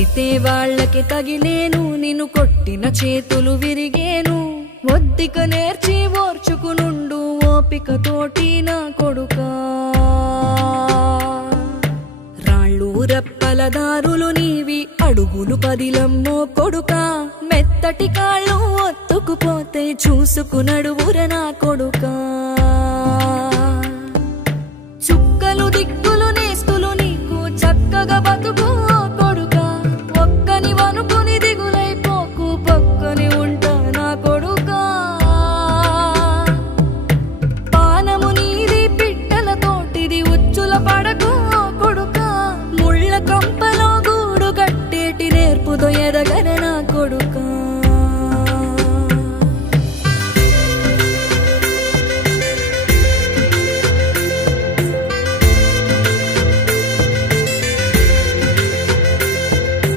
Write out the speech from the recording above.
తితే వాళ్ళకి తగిలేను నిన్ను కొట్టిన చేతులు విరిగేను ఒద్దిక నేర్చి ఓర్చుకునుండు ఓపికతోటి నా కొడుకా రాళ్ళు రెప్పల దారులు నీవి అడుగులు పదిలమ్మో కొడుకా మెత్తటి కాళ్ళు ఒత్తుకుపోతే చూసుకునడువుర నా కొడుకా చుక్కలు దిక్కులు నేస్తులు నీకు చక్కగా బతుకు కొడుకా ఒక్కని వనుకుని దిగులైపోకు పక్కని ఉంటా నా కొడుకా పానము నీది పిట్టలతోటిది ఉచ్చుల పడకు కొడుకా ముళ్ళ కంపలో గూడు కట్టేటి నేర్పుతో ఎదగన నా కొడుకా